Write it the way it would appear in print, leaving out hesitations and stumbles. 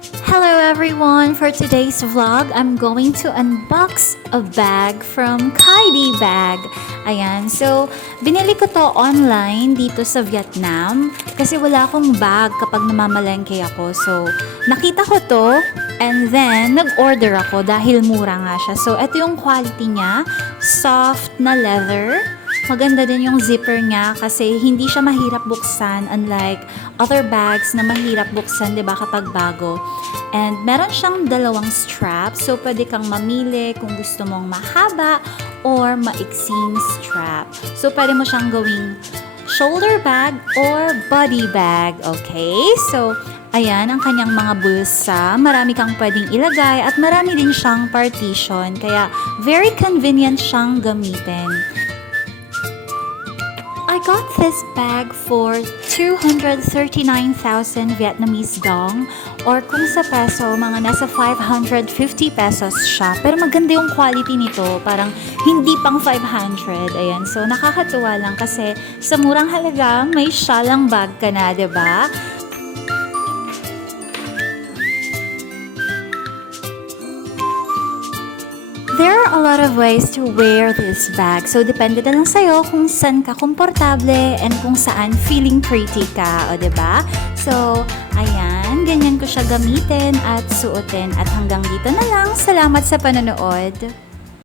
Hello everyone! For today's vlog, I'm going to unbox a bag from Kaidi Bag. Ayan, so binili ko to online dito sa Vietnam kasi wala akong bag kapag namamalengke ako. So nakita ko to and then nag-order ako dahil mura nga siya. So ito yung quality niya, soft na leather. Maganda din yung zipper niya kasi hindi siya mahirap buksan unlike other bags na mahirap buksan, 'di ba, kapag bago. And meron siyang dalawang strap, so pwede kang mamili kung gusto mong mahaba or maiksing strap. So pwede mo siyang gawing shoulder bag or body bag, okay? So ayan ang kanyang mga bulsa, marami kang pwedeng ilagay at marami din siyang partition, kaya very convenient siyang gamitin. I got this bag for 239,000 Vietnamese dong, or kung sa peso, mga nasa 550 pesos siya. Pero maganda yung quality nito, parang hindi pang 500. Ayan, so nakakatuwa lang kasi sa murang halaga, may syalang bag ka na, 'di ba? There are a lot of ways to wear this bag. So, depende na lang sa'yo kung saan ka komportable and kung saan feeling pretty ka. O, diba? So, ayan. Ganyan ko siya gamitin at suotin. At hanggang dito na lang. Salamat sa panonood.